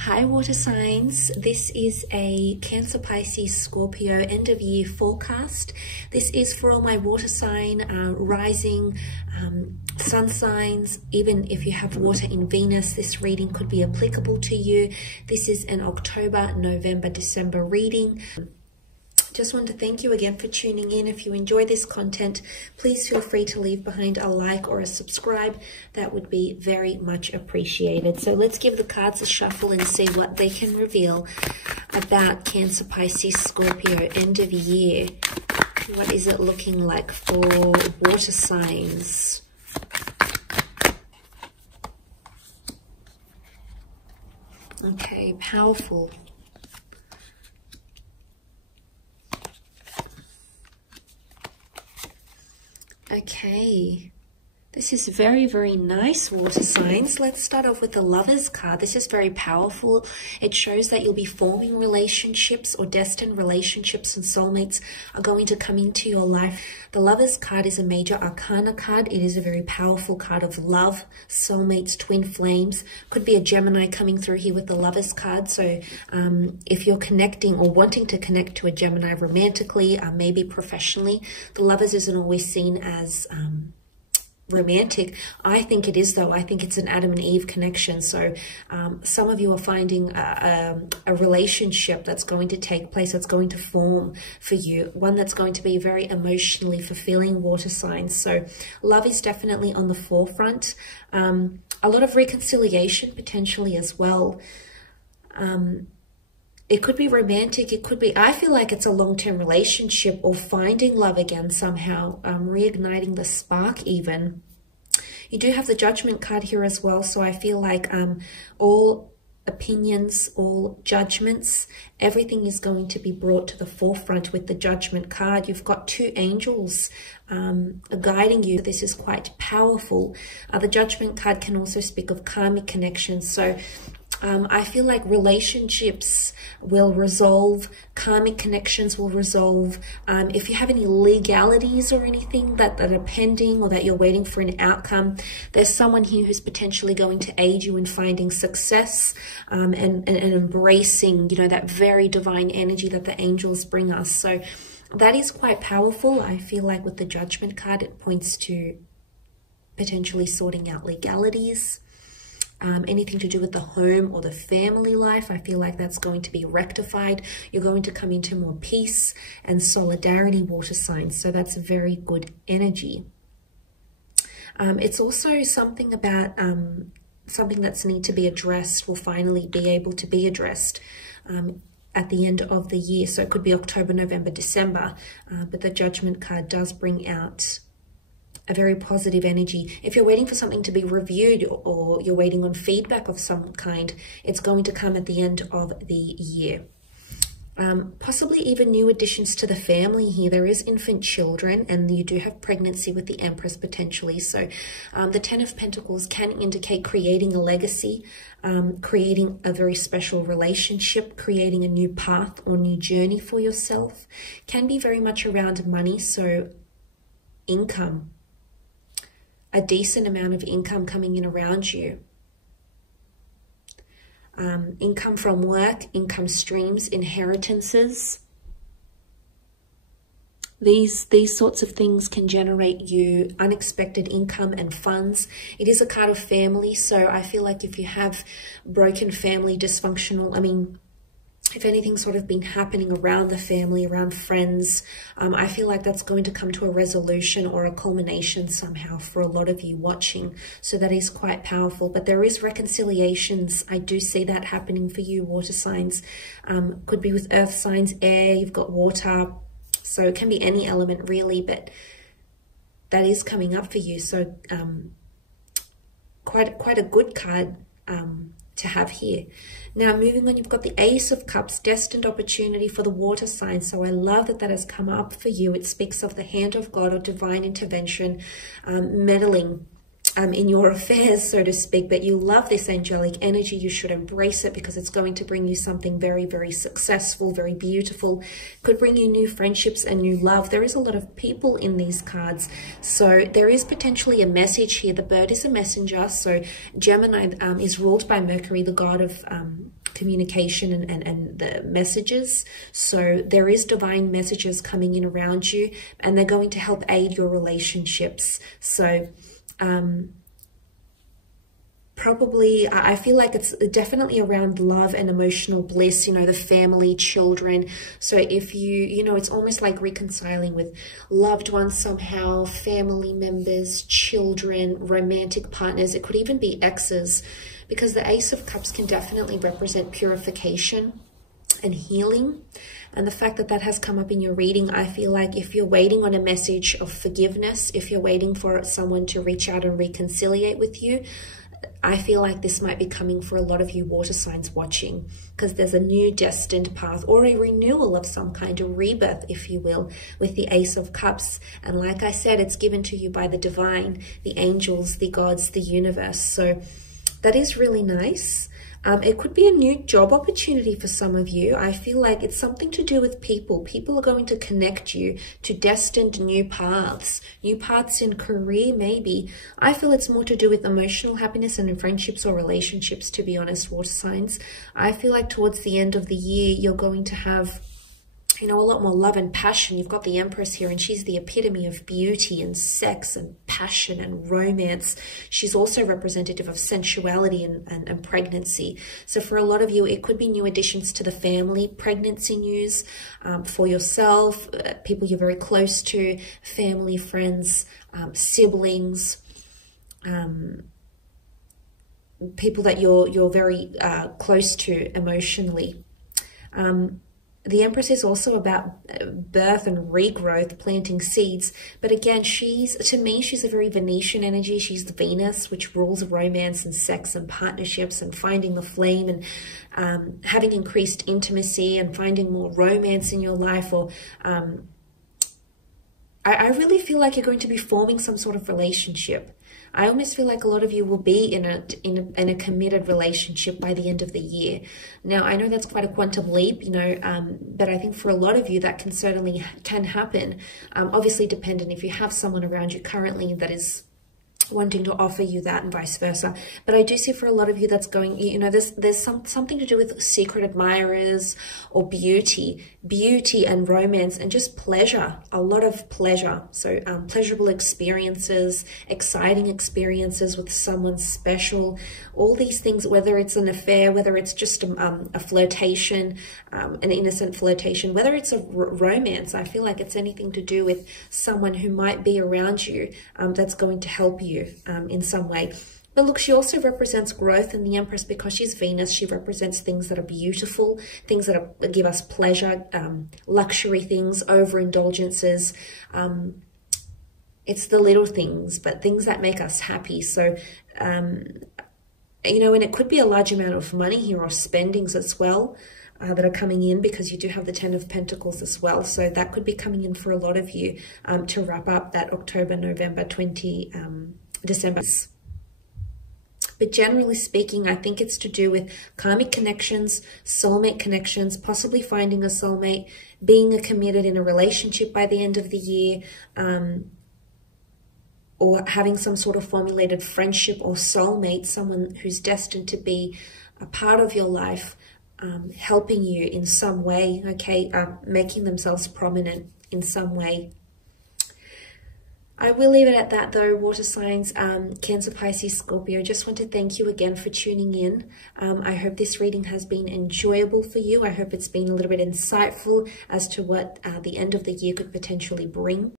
Hi water signs, this is a Cancer, Pisces, Scorpio end of year forecast. This is for all my water sign, rising, sun signs. Even if you have water in Venus, this reading could be applicable to you. This is an October, November, December reading. Just want to thank you again for tuning in. If you enjoy this content, please feel free to leave behind a like or a subscribe. That would be very much appreciated. So let's give the cards a shuffle and see what they can reveal about Cancer, Pisces, Scorpio end of year. What is it looking like for water signs? Okay, powerful. Okay, this is very, very nice, water signs. Let's start off with the Lovers card. This is very powerful. It shows that you'll be forming relationships or destined relationships, and soulmates are going to come into your life. The Lovers card is a major arcana card. It is a very powerful card of love, soulmates, twin flames. Could be a Gemini coming through here with the Lovers card. So if you're connecting or wanting to connect to a Gemini romantically, maybe professionally, the Lovers isn't always seen as romantic. I think it is, though. I think it's an Adam and Eve connection. So some of you are finding a relationship that's going to take place, that's going to form for you, one that's going to be very emotionally fulfilling, water signs. So love is definitely on the forefront. A lot of reconciliation potentially as well. It could be romantic. It could be, I feel like it's a long-term relationship or finding love again somehow, reigniting the spark even. You do have the Judgment card here as well. So I feel like all opinions, all judgments, everything is going to be brought to the forefront with the Judgment card. You've got two angels guiding you. This is quite powerful. The Judgment card can also speak of karmic connections. So I feel like relationships will resolve, karmic connections will resolve. If you have any legalities or anything that are pending or that you're waiting for an outcome, there's someone here who's potentially going to aid you in finding success and embracing, you know, that very divine energy that the angels bring us. So that is quite powerful. I feel like with the Judgment card, it points to potentially sorting out legalities. Anything to do with the home or the family life, I feel like that's going to be rectified. You're going to come into more peace and solidarity, water signs. So that's very good energy. It's also something about something that's need to be addressed will finally be able to be addressed at the end of the year. So it could be October, November, December. But the Judgment card does bring out a very positive energy. If you're waiting for something to be reviewed or you're waiting on feedback of some kind, it's going to come at the end of the year. Possibly even new additions to the family here. There is infant children and you do have pregnancy with the Empress potentially. So the Ten of Pentacles can indicate creating a legacy, creating a very special relationship, creating a new path or new journey for yourself. Can be very much around money, so income. A decent amount of income coming in around you. Income from work, income streams, inheritances. These sorts of things can generate you unexpected income and funds. It is a card of family, so I feel like if you have broken family, dysfunctional, if anything's sort of been happening around the family, around friends, I feel like that's going to come to a resolution or a culmination somehow for a lot of you watching. So that is quite powerful. But there is reconciliations. I do see that happening for you, water signs. Could be with earth signs, air, you've got water. So it can be any element really, but that is coming up for you. So quite a good card to have here. Now moving on, you've got the Ace of Cups, destined opportunity for the water sign. So I love that that has come up for you. It speaks of the hand of God or divine intervention, meddling in your affairs, so to speak. But you love this angelic energy. You should embrace it because it's going to bring you something very, very successful, very beautiful. Could bring you new friendships and new love. There is a lot of people in these cards. So there is potentially a message here. The bird is a messenger. So Gemini is ruled by Mercury, the god of communication and the messages. So there is divine messages coming in around you, and they're going to help aid your relationships. So probably, I feel like it's definitely around love and emotional bliss, you know, the family, children. So if you know, it's almost like reconciling with loved ones somehow, family members, children, romantic partners. It could even be exes, because the Ace of Cups can definitely represent purification and healing. And the fact that that has come up in your reading, I feel like if you're waiting on a message of forgiveness, if you're waiting for someone to reach out and reconciliate with you, I feel like this might be coming for a lot of you water signs watching, because there's a new destined path or a renewal of some kind, a rebirth, if you will, with the Ace of Cups. And like I said, it's given to you by the divine, the angels, the gods, the universe. So that is really nice. It could be a new job opportunity for some of you. I feel like it's something to do with people. People are going to connect you to destined new paths in career, maybe. I feel it's more to do with emotional happiness and in friendships or relationships, to be honest, water signs. I feel like towards the end of the year, you're going to have, you know, a lot more love and passion. You've got the Empress here, and she's the epitome of beauty and sex and passion and romance. She's also representative of sensuality and pregnancy. So for a lot of you, it could be new additions to the family, pregnancy news for yourself, people you're very close to, family, friends, siblings, people that you're very close to emotionally. The Empress is also about birth and regrowth, planting seeds. But again, to me, she's a very Venetian energy. She's the Venus, which rules romance and sex and partnerships and finding the flame and having increased intimacy and finding more romance in your life. Or I really feel like you're going to be forming some sort of relationship. I almost feel like a lot of you will be in a committed relationship by the end of the year. Now, I know that's quite a quantum leap, you know, but I think for a lot of you that can happen. Obviously dependent if you have someone around you currently that is wanting to offer you that, and vice versa. But I do see for a lot of you that's going, you know, there's something to do with secret admirers or beauty and romance and just pleasure, a lot of pleasure. So pleasurable experiences, exciting experiences with someone special, all these things, whether it's an affair, whether it's just a flirtation, an innocent flirtation, whether it's a romance. I feel like it's anything to do with someone who might be around you that's going to help you in some way. But look, she also represents growth in the Empress because she's Venus. She represents things that are beautiful, things that give us pleasure, luxury things, overindulgences. It's the little things, but things that make us happy. So, you know, and it could be a large amount of money here or spendings as well that are coming in, because you do have the Ten of Pentacles as well. So that could be coming in for a lot of you to wrap up that October, November, December. But generally speaking, I think it's to do with karmic connections, soulmate connections, possibly finding a soulmate, being committed in a relationship by the end of the year, or having some sort of formulated friendship or soulmate, someone who's destined to be a part of your life, helping you in some way, okay, making themselves prominent in some way. I will leave it at that though, water signs, Cancer, Pisces, Scorpio. Just want to thank you again for tuning in. I hope this reading has been enjoyable for you. I hope it's been a little bit insightful as to what the end of the year could potentially bring.